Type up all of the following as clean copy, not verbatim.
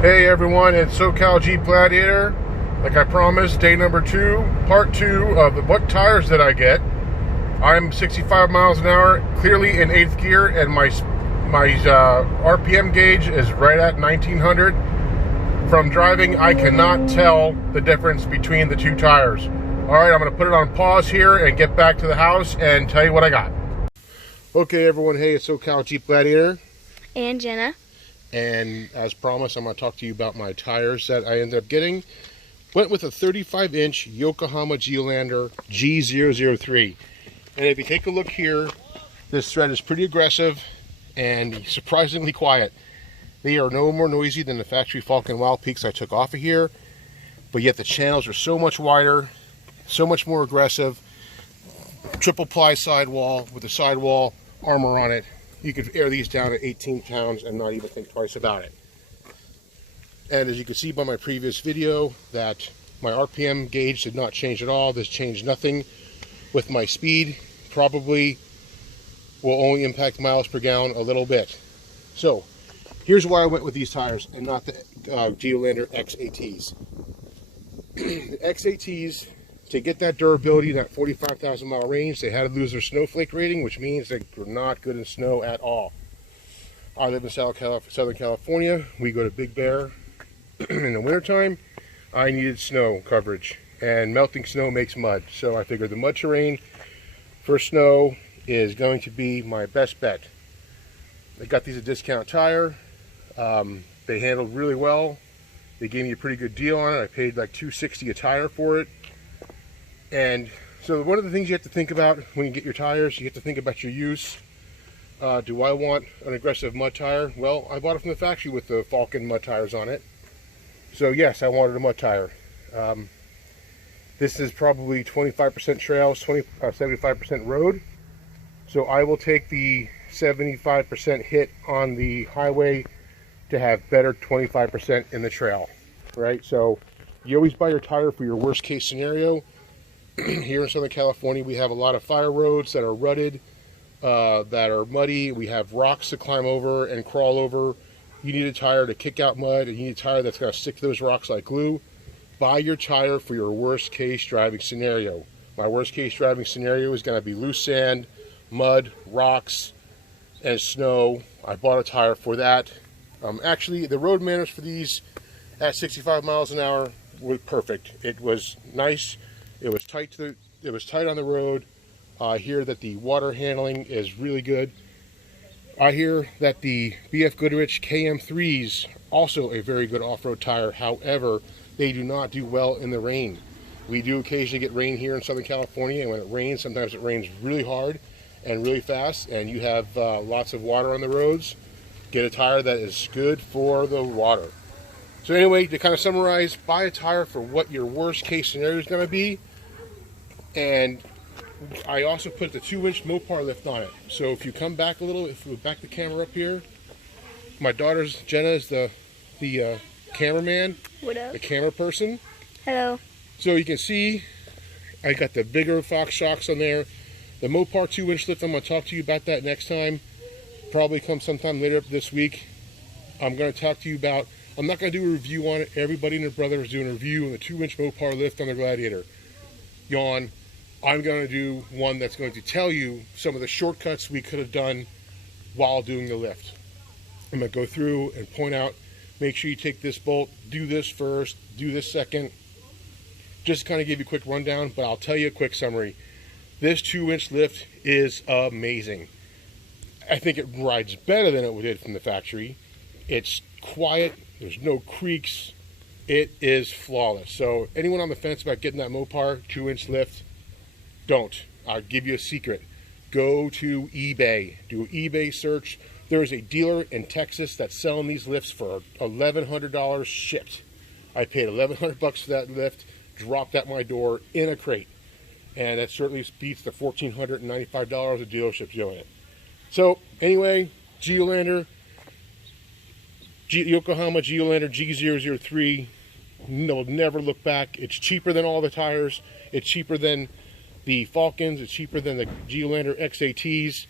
Hey everyone, it's SoCal Jeep Gladiator. Like I promised, day number 2, part 2 of what tires did I get. I'm 65 miles an hour, clearly in 8th gear, and my RPM gauge is right at 1900. From driving, I cannot tell the difference between the two tires. Alright, I'm going to put it on pause here and get back to the house and tell you what I got. Okay everyone, hey, it's SoCal Jeep Gladiator. And Jenna. And as promised, I'm going to talk to you about my tires that I ended up getting. Went with a 35-inch Yokohama Geolandar G003. And if you take a look here, this thread is pretty aggressive and surprisingly quiet. They are no more noisy than the factory Falcon Wildpeaks I took off of here, but yet the channels are so much wider, so much more aggressive. Triple ply sidewall with the sidewall armor on it. You could air these down at 18 pounds and not even think twice about it. And as you can see by my previous video, that my RPM gauge did not change at all. This changed nothing with my speed. Probably will only impact miles per gallon a little bit. So here's why I went with these tires and not the Geolandar XATs. The XATs, to get that durability, that 45,000 mile range, they had to lose their snowflake rating, which means they were not good in snow at all. I live in Southern California. We go to Big Bear in the wintertime. I needed snow coverage, and melting snow makes mud. So I figured the mud terrain for snow is going to be my best bet. I got these at Discount Tire. They handled really well. They gave me a pretty good deal on it. I paid like $260 a tire for it. And so one of the things you have to think about when you get your tires, you have to think about your use. Do I want an aggressive mud tire? Well, I bought it from the factory with the Falcon mud tires on it. So yes, I wanted a mud tire. This is probably 25% trails, 75% road. So I will take the 75% hit on the highway to have better 25% in the trail, right? So you always buy your tire for your worst case scenario. Here in Southern California, we have a lot of fire roads that are rutted, that are muddy. We have rocks to climb over and crawl over. You need a tire to kick out mud, and you need a tire that's going to stick to those rocks like glue. Buy your tire for your worst case driving scenario. My worst case driving scenario is going to be loose sand, mud, rocks, and snow. I bought a tire for that. Actually, the road manners for these at 65 miles an hour were perfect. It was nice. It was tight on the road. I hear that the water handling is really good. I hear that the BF Goodrich KM3s also a very good off-road tire. However, they do not do well in the rain. We do occasionally get rain here in Southern California, and when it rains, sometimes it rains really hard and really fast, and you have lots of water on the roads. Get a tire that is good for the water. So anyway, to kind of summarize, buy a tire for what your worst case scenario is going to be. And I also put the 2-inch Mopar lift on it. So if you come back a little, if we back the camera up here, my daughter's Jenna is the cameraman, the camera person. Hello. So you can see I got the bigger Fox shocks on there. The Mopar 2-inch lift, I'm going to talk to you about that next time. Probably come sometime later this week. I'm going to talk to you about, I'm not going to do a review on it. Everybody and their brother is doing a review on the 2-inch Mopar lift on the Gladiator. Yawn. I'm going to do one that's going to tell you some of the shortcuts we could have done while doing the lift. I'm going to go through and point out, make sure you take this bolt, do this first, do this second. Just to kind of give you a quick rundown, but I'll tell you a quick summary. This 2-inch lift is amazing. I think it rides better than it did from the factory. It's quiet, there's no creaks. It is flawless. So anyone on the fence about getting that Mopar 2-inch lift, don't. I'll give you a secret. Go to eBay. Do an eBay search. There is a dealer in Texas that's selling these lifts for $1,100 shipped. I paid $1,100 for that lift, dropped at my door in a crate. And that certainly beats the $1,495 the dealership's doing it. So anyway, Yokohama Geolandar G003. No, never look back. It's cheaper than all the tires. It's cheaper than the Falcons. It's cheaper than the Geolandar XATs,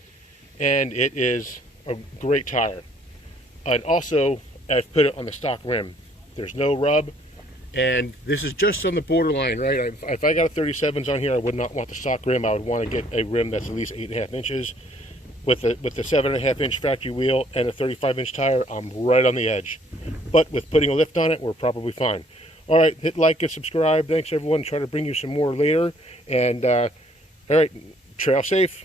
and it is a great tire. And also, I've put it on the stock rim. There's no rub, and this is just on the borderline, right? If I got a 37s on here, I would not want the stock rim. I would want to get a rim that's at least 8.5 inches. With the 7.5 inch factory wheel and a 35-inch tire, I'm right on the edge. But with putting a lift on it, we're probably fine. All right, hit like and subscribe. Thanks, everyone. Try to bring you some more later. And, all right, trail safe.